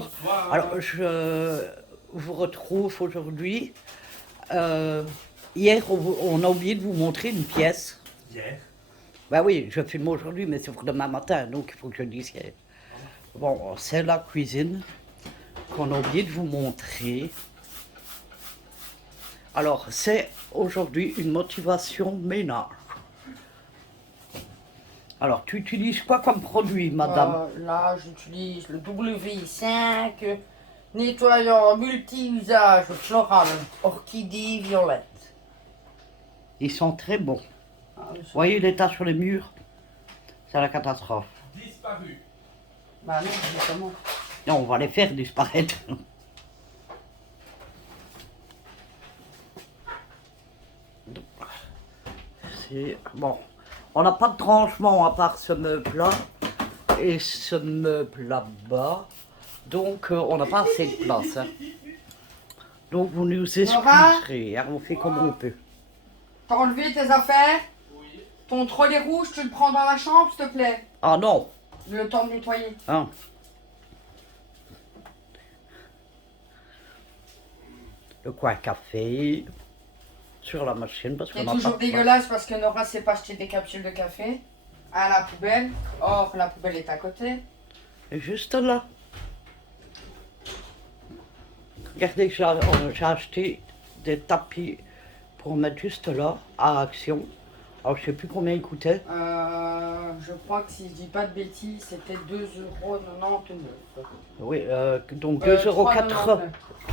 Bonjour. Alors, je vous retrouve aujourd'hui. Hier, on a oublié de vous montrer une pièce. Hier. Bah oui, je filme aujourd'hui, mais c'est pour demain matin, donc il faut que je le dise hier. Bon, c'est la cuisine qu'on a oublié de vous montrer. Alors, c'est aujourd'hui une motivation ménage. Alors, tu utilises quoi comme produit, madame? Là, j'utilise le WI5, nettoyant multi-usage floral, orchidée violette. Ils sont très bons. Ah, Vous voyez l'état sur les murs? C'est la catastrophe. Disparu. Bah non, justement. Non, on va les faire disparaître. C'est bon. On n'a pas de rangement à part ce meuble-là et ce meuble là-bas. Donc, on n'a pas assez de place. Hein. Donc, vous nous excuserez. Hein, on fait comme on peut. T'as enlevé tes affaires? Oui. Ton trolley rouge, tu le prends dans la chambre, s'il te plaît? Ah non. Le temps de nettoyer. Hein. Le coin café. Sur la machine parce qu'on C'est n'a pas toujours de place. dégueulasse parce que Nora s'est pas acheté des capsules de café à la poubelle. Or, la poubelle est à côté. Et juste là. Regardez, j'ai acheté des tapis pour mettre juste là, à Action. Alors, je sais plus combien ils coûtaient. Je crois que si je dis pas de bêtises, c'était 2,99 €. Oui, donc 2,80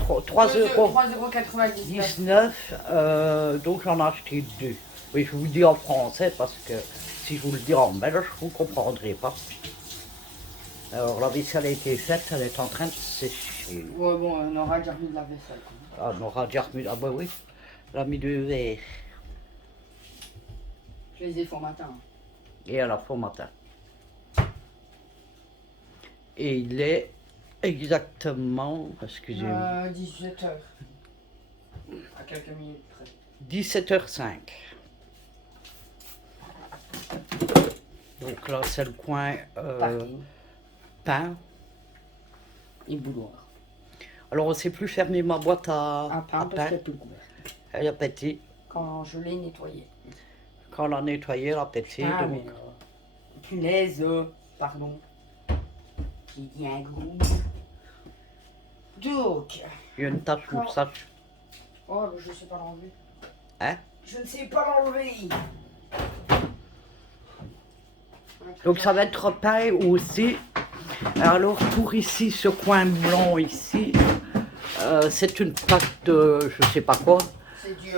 €. 3,99 €. Donc, j'en ai acheté deux. Oui, je vous dis en français parce que si je vous le dis en belge, vous ne comprendrez pas. Alors, la vaisselle a été faite, elle est en train de sécher. Ouais, bon, on aura déjà remis de la vaisselle. Ah, on aura déjà remis. Ah, bah oui, elle a mis deux verres. Je les ai fait au matin. Et à la fois au matin. Et il est exactement, excusez-moi, 18 h. À quelques minutes près. 17h05. Donc là, c'est le coin Parking pain. et bouloir. Alors, on ne sait plus fermer ma boîte Un à pain parce qu'il pain. n'y a plus de couvercle. Elle a pété. Quand je l'ai nettoyé. Quand on l'a nettoyé, elle a pété. Ah, donc, mais punaise, pardon. J'ai dit un gros. Donc. il y a une tache Quand- moustache. Oh, je sais pas l'enlever. Hein? Je ne sais pas l'enlever. Donc, ça va être peint aussi. Alors, pour ici, ce coin blanc ici, c'est une plaque de je sais pas quoi. C'est du.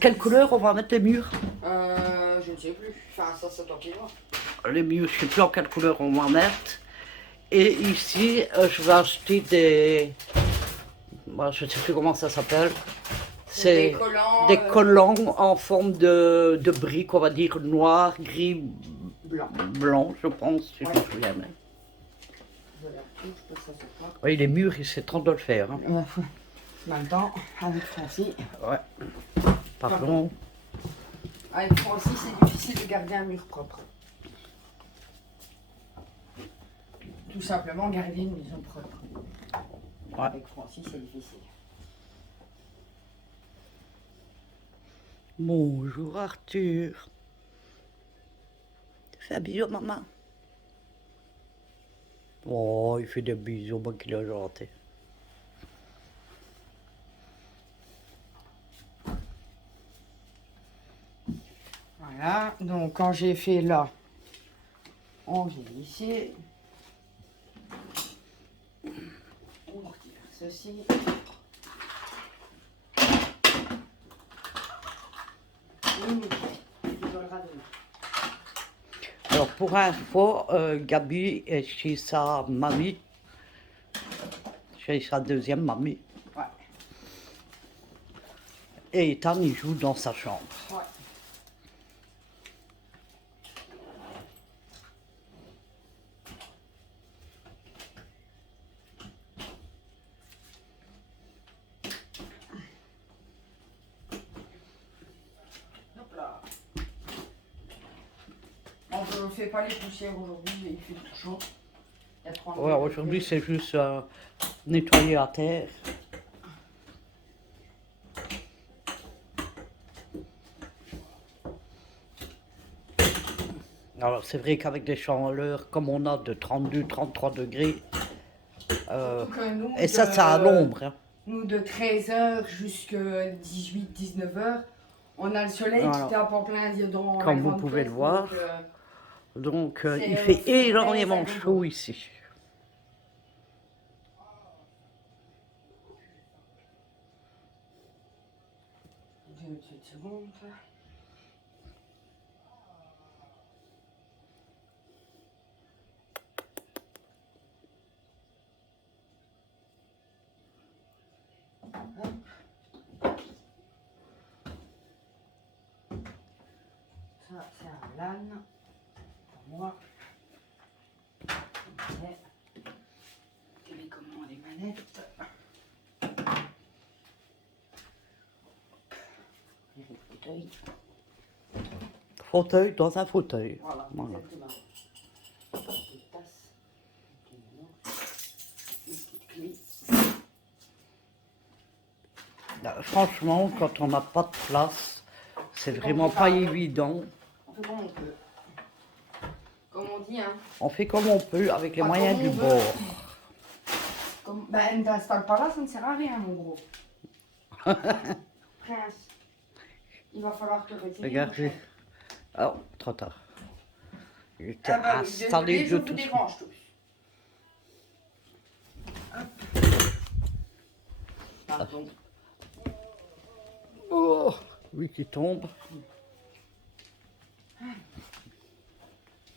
Quelle couleur on va mettre les murs? Je ne sais plus. Enfin, ça, c'est toi qui vois. Les murs, je ne sais plus en quelle couleur on va mettre. Et ici, je vais acheter des... Moi, je ne sais plus comment ça s'appelle. C'est Des collants. des collants en forme de briques, on va dire noir, gris, Blanc. blanc, je pense, si je Ouais. me souviens bien. Je la retrouve, je pense que ça se voit. Oui, les murs, il sait tant de le faire. Hein. En même temps, avec Francis. Ouais. Pardon. Avec Francis, c'est difficile de garder un mur propre. Tout simplement garder une maison propre. Ouais. Avec Francis, c'est difficile. Bonjour Arthur. Fais un bisou maman. Oh, il fait des bisous, moi qu'il a gentil. Voilà, donc quand j'ai fait là, on vient ici. On retire ceci. Oui, mais tu voleras demain. Alors pour info, Gabi est chez sa mamie, chez sa deuxième mamie, Ouais. et Ethan il joue dans sa chambre. Ouais. Hop là. On ne fait pas les poussières aujourd'hui, il fait tout chaud. Il y a 30 Ouais, aujourd'hui c'est juste nettoyer la terre. Alors c'est vrai qu'avec des chaleurs comme on a de 32-33 degrés, Surtout que nous, et ça c'est à l'ombre. Hein. Nous, de 13h jusqu'à 18-19h, on a le soleil Voilà. qui tape en plein dans la Comme vous grande pouvez pièce, le voir. Donc il fait c'est énormément très chaud ici. Deux petites secondes. Ça, c'est un LAN pour moi. Télécommande et manettes. Et le fauteuil. Fauteuil dans un fauteuil. Voilà, Voilà. exactement. Une tasse. Une petite clé. Franchement, quand on n'a pas de place, c'est vraiment pas évident. On fait comme on peut. Comme on dit, hein. On fait comme on peut avec les Pas moyens comme du on bord. Comme... Ben, ne t'installe pas là, ça ne sert à rien, mon gros. Prince, il va falloir te retirer. Regardez. Oh, trop tard. Il était Ah bah oui, installé désolé, je de vous tout. dérange tous. Hop. Pardon. Oh, lui qui tombe. Ça,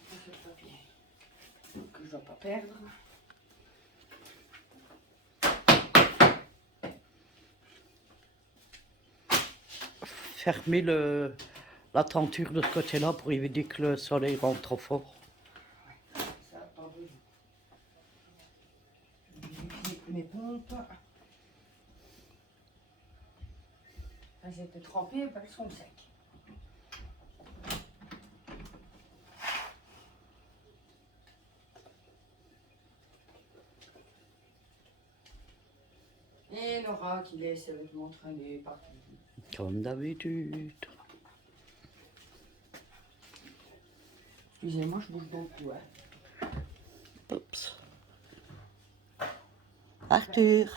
c'est le papier que je ne dois pas perdre. Fermer la tenture de ce côté-là pour éviter que le soleil rentre trop fort. Ça n'a pas besoin. Mes pompes. Elles étaient trempées, elles sont secs. Et Laura qui laisse ses vêtements traîner partout. Comme d'habitude. Excusez-moi, je bouge beaucoup. Hein. Oups. Arthur.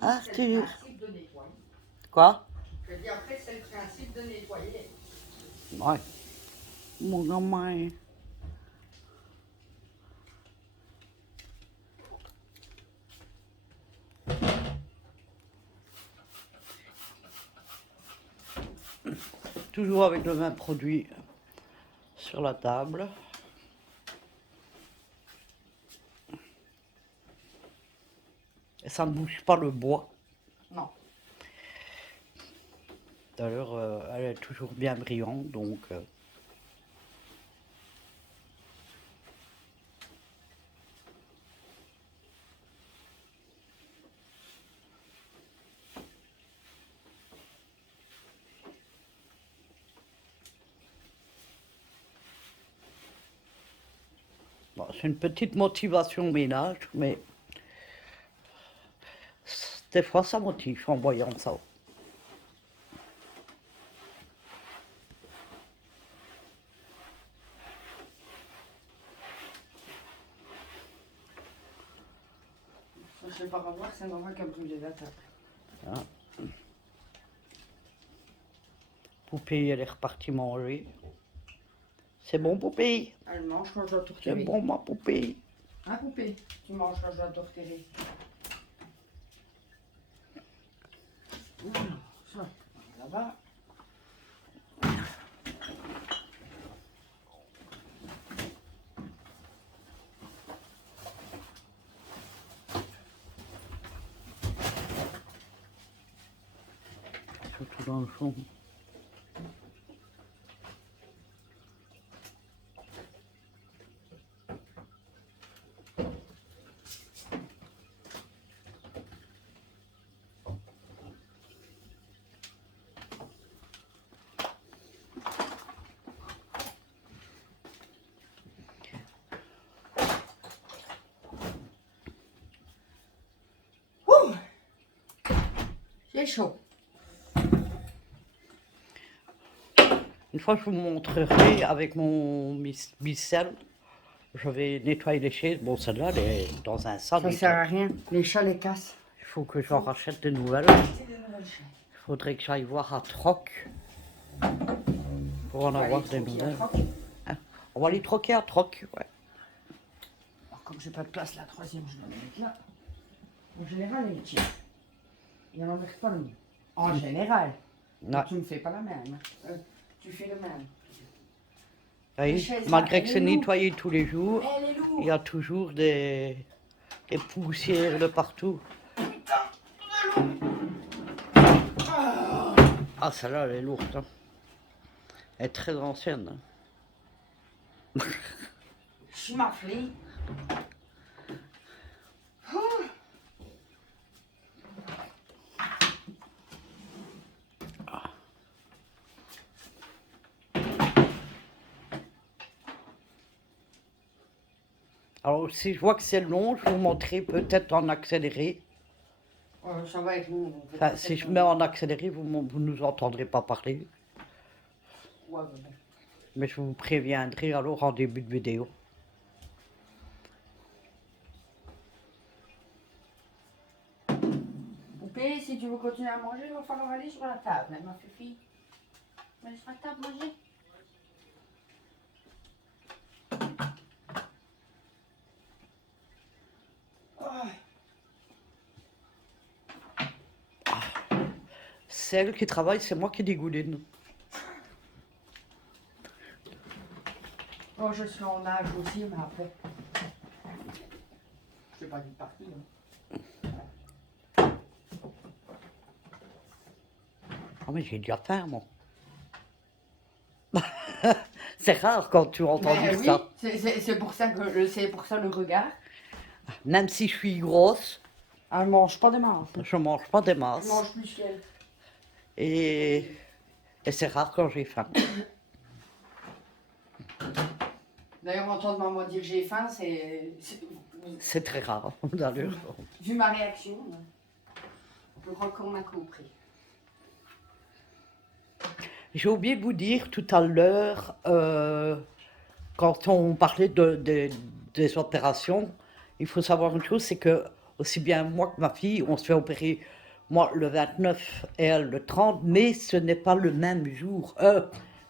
Arthur. C'est le principe de nettoyer. Quoi? Je dis après, c'est le principe de nettoyer. Ouais. Mon gamin. Toujours avec le même produit sur la table. Et ça ne bouge pas le bois. Non. D'ailleurs, elle est toujours bien brillante, donc... Bon, c'est une petite motivation ménage, mais des fois ça motive en voyant ça. Je sais pas revoir, c'est Nora qui a brûlé la table. Hein. Poupée, elle est repartie manger. C'est bon, Poupée? Elle mange quand je dois tout C'est retirer. bon, ma Poupée? Hein, Poupée? Tu manges quand je dois tout retirer. Alors, ça, là-bas. Surtout dans le fond. fait chaud. Une fois, je vous montrerai avec mon micelle. Je vais nettoyer les chaises. Bon, celle-là, elle est dans un sac. Ça sert à rien. Les chats les cassent. Il faut que j'en rachète de nouvelles. Il faudrait que j'aille voir à Troc pour en avoir des nouvelles. Hein, on va les troquer à Troc, ouais. Alors, comme j'ai pas de place, la troisième, je dois la mettre là. En général, elle tient. Il n'en reste pas le mieux. En général. Ouais. Tu ne fais pas la même. Tu fais le même. Oui, chaises, malgré elle que est c'est lourde. nettoyé tous les jours, Elle est lourde. il y a toujours des poussières de partout. Ah, celle-là, elle est lourde. Hein. Elle est très ancienne. Hein. Je suis ma fille. Alors, si je vois que c'est long, je vais vous montrer peut-être en accéléré. Ça va avec nous. Enfin, si je mets en accéléré, vous nous entendrez pas parler. Ouais, bon. Mais je vous préviendrai alors en début de vidéo. Poupée, si tu veux continuer à manger, il va falloir aller sur la table, hein, ma fifi. Aller sur la table manger. Celle qui travaille, c'est moi qui dégouline. Oh, je suis en âge aussi, mais après. Je sais pas d'une partie. Hein. Oh, mais j'ai déjà faim, moi. C'est rare quand tu entends Mais dire oui, ça. c'est pour ça que c'est pour ça le regard. Même si je suis grosse, Elle mange pas de masses. je mange pas des Elle masses. mange plus qu'elle. Et c'est rare quand j'ai faim. D'ailleurs, entendre maman dire j'ai faim, C'est très rare, d'ailleurs. vu ma réaction, je crois qu'on a compris. J'ai oublié de vous dire tout à l'heure, quand on parlait des opérations, il faut savoir une chose, c'est que aussi bien moi que ma fille, on se fait opérer, moi le 29 et elle le 30, mais ce n'est pas le même jour.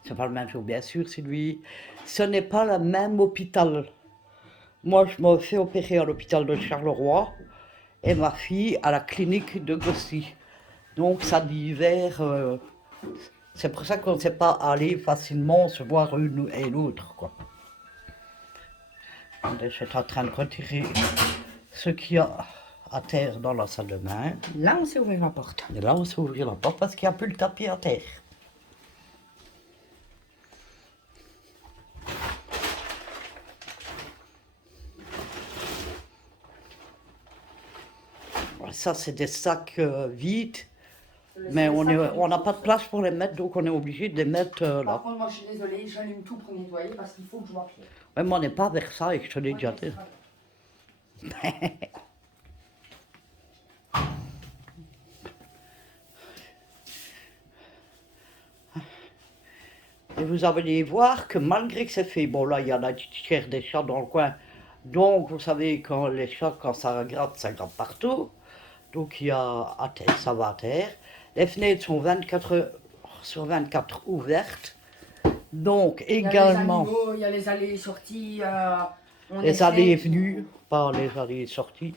C'est pas le même jour, bien sûr, c'est lui. Ce n'est pas le même hôpital. Moi, je me fais opérer à l'hôpital de Charleroi et ma fille à la clinique de Gossy. Donc ça divers. C'est pour ça qu'on ne sait pas aller facilement se voir une et l'autre, quoi. Je suis en train de retirer ce qu'il y a à terre dans la salle de bain. Là, on s'est ouvert la porte. Et là, on s'est ouvert la porte parce qu'il n'y a plus le tapis à terre. Ça, c'est des sacs vides. Mais on n'a pas de place pour les mettre, donc on est obligé de les mettre là. Par contre, moi, je suis désolée, j'allume tout pour nettoyer parce qu'il faut que je vois Pierre. Ouais, mais on n'est pas vers ça et je te l'ai déjà dit. Et vous allez voir que malgré que c'est fait, bon là il y a la chair des chats dans le coin, donc vous savez quand les chats, quand ça gratte partout, donc il y a à terre, ça va à terre. Les fenêtres sont 24 heures sur 24 ouvertes, donc également Il y a les allées et sorties. les allées et venues, pas les allées et sorties,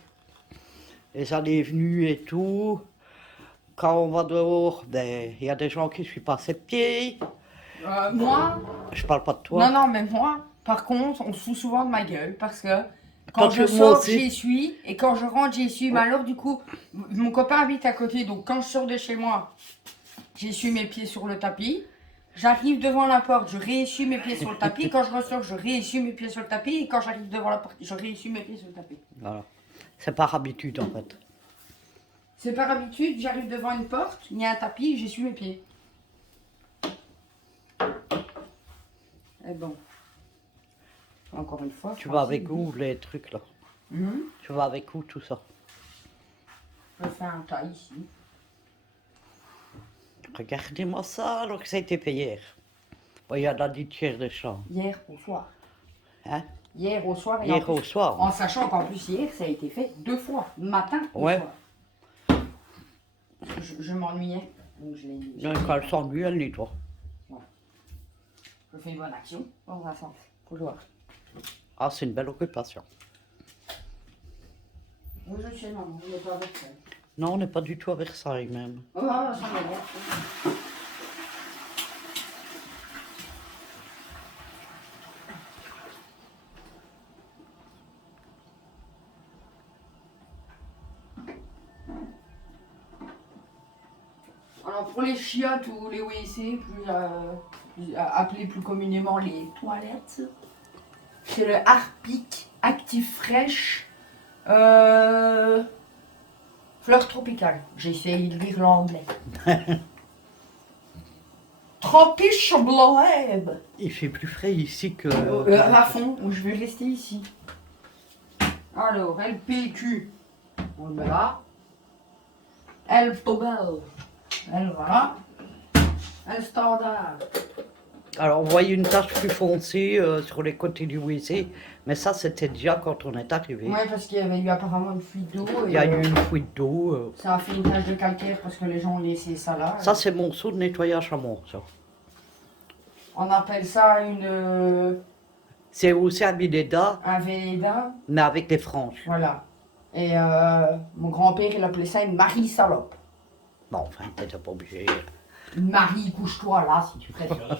les allées et venues et tout. Quand on va dehors, ben, il y a des gens qui ne suivent pas ses pieds. Moi, Je parle pas de toi. non, mais moi, par contre, on se fout souvent de ma gueule parce que quand Parce je que moi sors, aussi. j'y suis et quand je rentre, j'y suis. Mais alors, du coup, mon copain habite à côté, donc quand je sors de chez moi, j'essuie mes pieds sur le tapis. J'arrive devant la porte, je réessuie mes pieds sur le tapis. Quand je ressors, je réessuie mes pieds sur le tapis. Et quand j'arrive devant la porte, je réessuie mes pieds sur le tapis. Voilà. C'est par habitude en fait. C'est par habitude, j'arrive devant une porte, il y a un tapis, j'essuie mes pieds. Et bon. Encore une fois. Tu vas avec où les trucs là? Mhm. Tu vas avec où tout ça? Je fais un tas ici. Regardez-moi ça, alors que ça a été fait hier. Bon, il y a la litière de champ. Hier au soir. Hein? Hier au soir et Hier en au plus, soir. en sachant qu'en plus hier ça a été fait 2 fois, matin et Ouais. soir. Je m'ennuyais, donc je l'ai. Quand elle s'ennuie, elle nettoie. Je fais une bonne action dans un sens. Faut le voir. Ah, c'est une belle occupation. Oui, je sais, non, on n'est pas avec ça. Non, on n'est pas du tout à Versailles même. Oh, ça m'énerve. Alors pour les chiottes ou les WC, appelés plus communément les toilettes, c'est le Harpic Active Fresh Fleur tropicale. J'ai essayé de lire l'anglais. Tropisch Bleueb. Il fait plus frais ici que... À fond, je vais rester ici. Alors, LPQ, on le met là. L Tobel, elle va là. L Standard. Alors, on voyait une tache plus foncée sur les côtés du WC, mais ça, c'était déjà quand on est arrivé. Ouais, parce qu'il y avait eu apparemment une fuite d'eau. Il y a eu une fuite d'eau. Ça a fait une tache de calcaire parce que les gens ont laissé ça là. Ça, c'est mon seau de nettoyage à moi, ça. On appelle ça une C'est aussi un Villeda, un Véleda. mais avec des franges. Voilà. Et mon grand-père, il appelait ça une Marie salope. Bon, enfin, t'étais pas obligé. Une Marie, couche-toi là si tu préfères.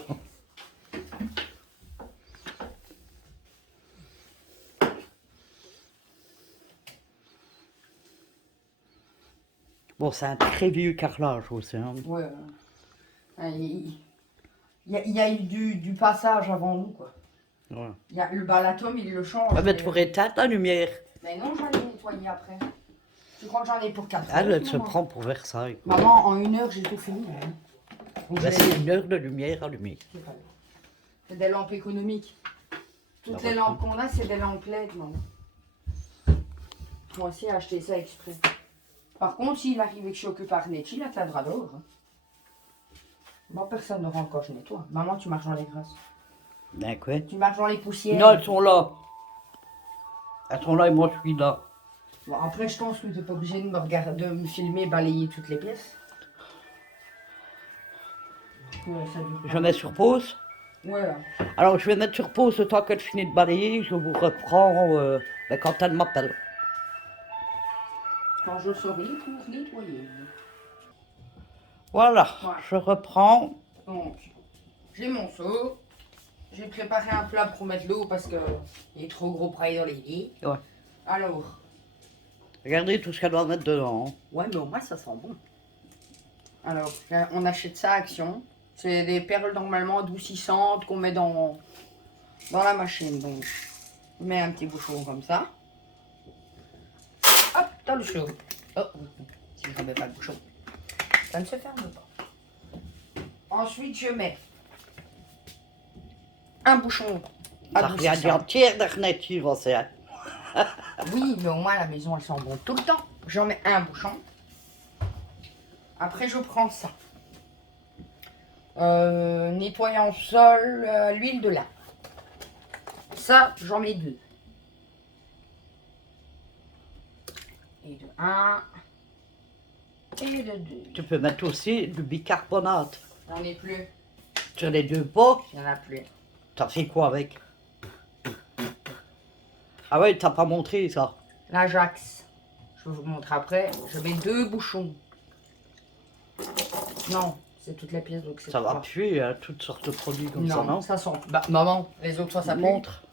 Bon, c'est un très vieux carrelage aussi. Hein. Ouais. Il y a eu du passage avant nous, quoi. Ouais. Il y a le balatum, il le change. Ah, mais tu pourrais éteindre la lumière. Mais non, j'en ai nettoyé après. Tu crois que j'en ai pour 4 heures? Elle se maman prend pour Versailles. Quoi. Maman, en 1 heure, j'ai tout fini. Hein. Donc, Bah, je c'est l'ai- une heure de lumière allumée. c'est pas grave. C'est des lampes économiques. Toutes Ah, les lampes qu'on a, c'est des lampes LED, maman. Moi aussi, j'ai acheté ça exprès. Par contre, s'il arrive que je suis occupé par Netchi, là, t'as le drap dehors. Hein. Moi, personne ne rentre quand je nettoie. Maman, tu marches dans les grasses. Ben quoi? Tu marches dans les poussières. Non, elles sont là. Elles sont là et moi je suis là. Bon, après, je pense que tu n'es pas obligé de me regarder, de me filmer, balayer toutes les pièces. Ouais, ça dure pas. Je mets sur pause. Ouais. Alors je vais mettre sur pause le temps qu'elle finit de balayer. Je vous reprends ben, quand elle m'appelle. Quand je saurai pour nettoyer. Voilà, Ouais. je reprends. Donc, j'ai mon seau. J'ai préparé un plat pour mettre l'eau parce que il est trop gros pour aller dans les lits. Ouais. Alors, Regardez tout ce qu'elle doit mettre dedans. Hein. ouais, mais au moins ça sent bon. Alors, on achète ça à Action. C'est des perles normalement adoucissantes qu'on met dans la machine. Donc, on met un petit bouchon comme ça. Hop, dans le chaud. Oh, si je ne remets pas le bouchon, ça ne se ferme pas. Ensuite, je mets un bouchon Ça revient adoucissant. entière d'Arnetty, c'est. Hein. Oui, mais au moins la maison elle sent bon tout le temps. J'en mets un bouchon. Après, je prends ça. Nettoyant sol, l'huile de lin. Ça, j'en mets 2. Et de 1. Et de 2. Tu peux mettre aussi du bicarbonate. J'en ai plus. Sur les deux pots, Il n'y en a plus. t'as fait quoi avec? Ah ouais, t'as pas montré ça. L'Ajax. Je vais vous montrer après. Je mets 2 bouchons. Non, c'est toutes les pièces donc c'est Ça va trois. puer hein, toutes sortes de produits comme ça, non? ça sent. Bah, maman, les autres fois ça pue. Montre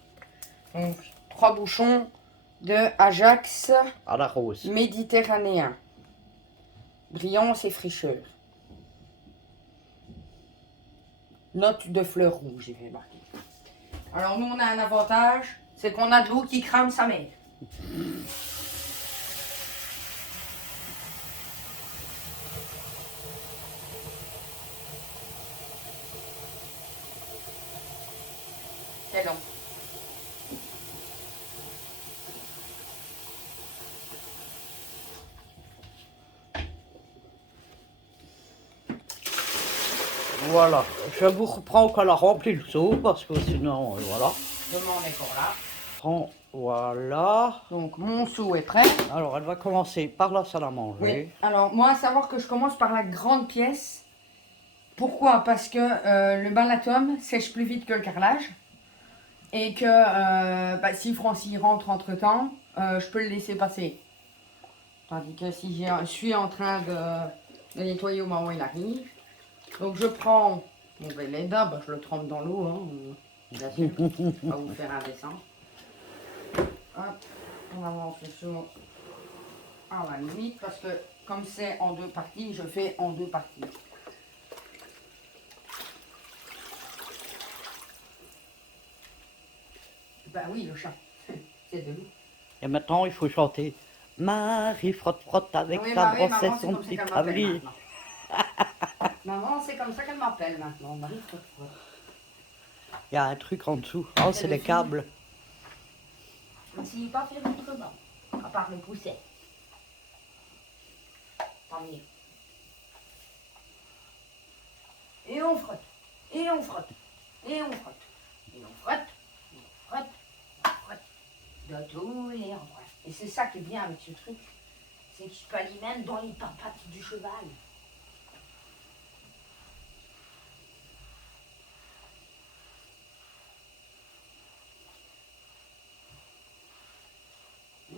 Donc, 3 bouchons de Ajax à la rose. méditerranéen. Brillance et fraîcheur. Note de fleurs rouges, j'ai fait marquer. Alors, nous, on a un avantage, c'est qu'on a de l'eau qui crame sa mère. C'est long. Voilà, je vous reprends quand elle a rempli le seau, parce que sinon, voilà. Je m'en ai pour là. Voilà. Donc mon seau est prêt. Alors, elle va commencer par la salle à manger. Oui. Alors moi, à savoir que je commence par la grande pièce. Pourquoi? Parce que le balatum sèche plus vite que le carrelage. Et que si Francis rentre entre temps, je peux le laisser passer. Tandis que si je suis en train de nettoyer au moment où il arrive. Donc je prends mon Velleda, je le trempe dans l'eau, hein, bien sûr. On va vous faire un dessin. Hop, on avance le seau à la limite parce que comme c'est en deux parties, je fais en deux parties. Ben oui, le chat, c'est de l'eau. Et maintenant, il faut chanter. Marie frotte frotte avec Oui, sa Marie, brosse et maman, c'est son comme ça petit qu'elle m'appelle tablier. maintenant. Maman, c'est comme ça qu'elle m'appelle maintenant. Marie, frotte, frotte. Il y a un truc en dessous. Oh, c'est les câbles. Si pas faire autrement, à part le pousset. Tant mieux. Et on frotte, et on frotte, et on frotte, et on frotte, et on frotte, on frotte, de tous les endroits. Et c'est ça qui est bien avec ce truc, c'est que tu peux aller même dans les papates du cheval.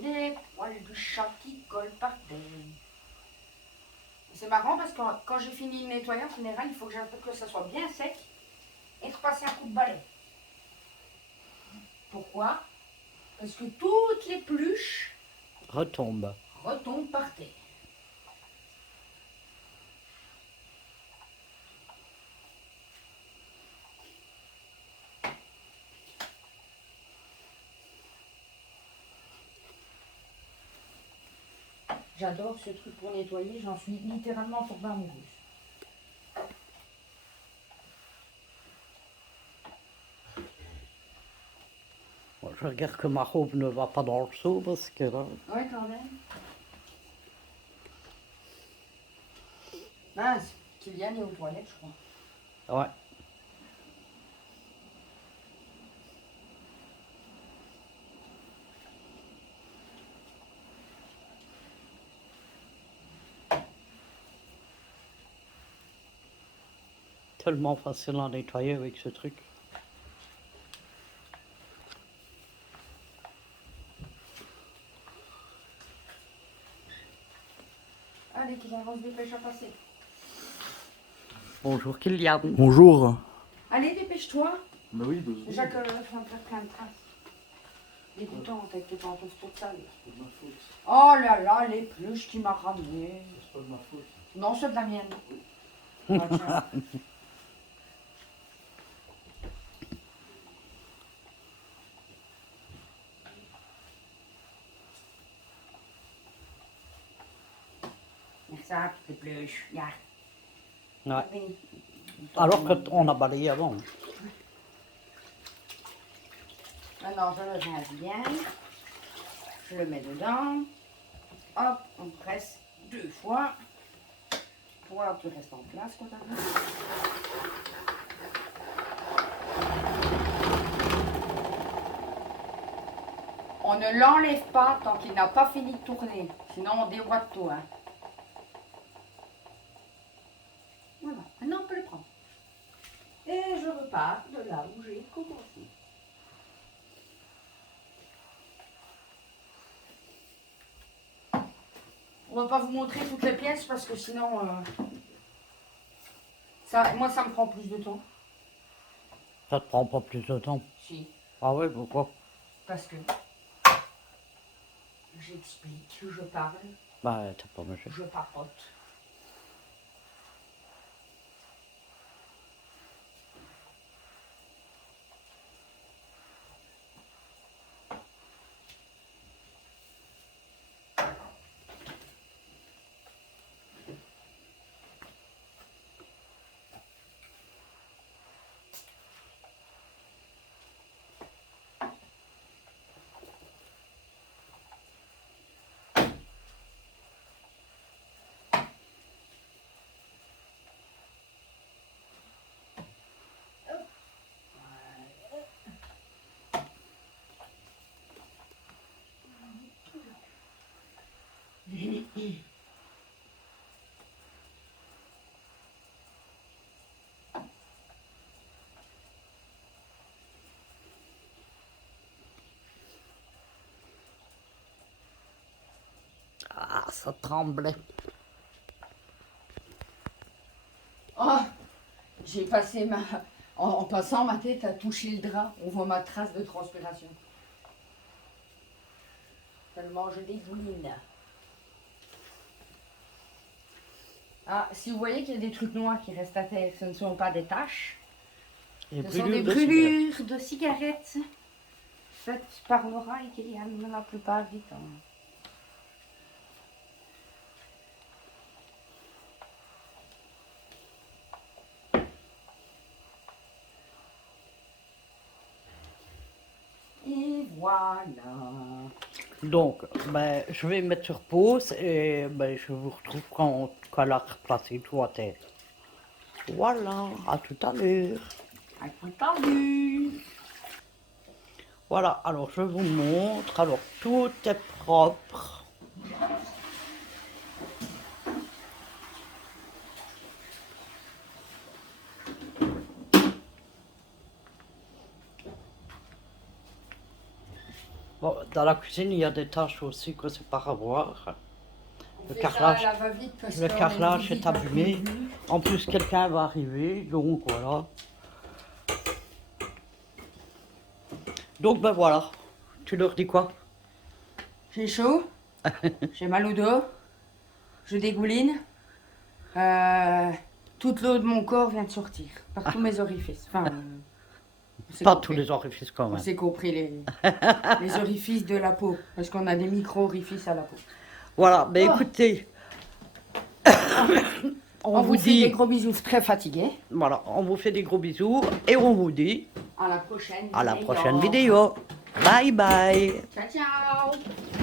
Les poils du chat qui collent par terre. C'est marrant parce que quand j'ai fini le nettoyage, en général, il faut que j'attende que ça soit bien sec et repasser un coup de balai. Pourquoi? Parce que toutes les peluches Retombe. retombent par terre. J'adore ce truc pour nettoyer, j'en suis littéralement tombée amoureuse. Bon, je regarde que ma robe ne va pas dans le seau parce que là. Ouais, quand même. Mince, Kylian est aux toilettes, je crois. Ouais. Tellement facile à nettoyer avec ce truc. Allez, Kylian, on se dépêche à passer. Bonjour Kylian. Bonjour. Allez, dépêche-toi. Bah oui, Déjà que faut en faire plein de traces. Dégoûtante avec tes pantoufles toutes sales. c'est pas de ma faute. Oh là là, les peluches qui m'a ramené. C'est pas de ma faute. Non, c'est de la mienne. Ah, tiens. Ça, toutes les peluches. Regarde. Ouais. Oui. Alors qu'on a balayé avant. Maintenant, je le rince bien. Je le mets dedans. Hop, on presse 2 fois. Pour voir que tout reste en place. Quoi, on ne l'enlève pas tant qu'il n'a pas fini de tourner. Sinon, on déboîte tout. Hein. Voilà, maintenant on peut le prendre. Et je repars de là où j'ai commencé. On va pas vous montrer toutes les pièces parce que sinon, moi ça me prend plus de temps. Ça te prend pas plus de temps. Si, Ah ouais, pourquoi? parce que j'explique, je parle, Bah, t'as pas mangé. je papote. ça tremblait. Oh, j'ai passé ma... En passant, ma tête a touché le drap. On voit ma trace de transpiration. Tellement je dégouline. Ah, si vous voyez qu'il y a des trucs noirs qui restent à terre, ce ne sont pas des taches. Et Ce sont des de cigarettes. brûlures de cigarettes faites par Nora et Kylian la plupart du temps. Et voilà. Donc, ben, je vais mettre sur pause et ben, je vous retrouve quand elle a replacé tout à terre. Voilà, à tout à l'heure. À tout à l'heure. Voilà, alors je vous montre. Alors, tout est propre. Bon, dans la cuisine, il y a des tâches aussi que c'est pas à voir. Le carrelage est abîmé. En plus, quelqu'un va arriver, donc voilà. Donc ben voilà. Tu leur dis quoi? J'ai chaud, j'ai mal au dos, je dégouline. Toute l'eau de mon corps vient de sortir, par tous mes orifices. Enfin, Pas tous les orifices quand on même. s'est compris les orifices de la peau, parce qu'on a des micro-orifices à la peau. Voilà, ben Oh. écoutez. On vous fait des gros bisous très fatigués. Voilà, on vous fait des gros bisous et on vous dit À la prochaine à la prochaine vidéo. Bye bye. Ciao, ciao.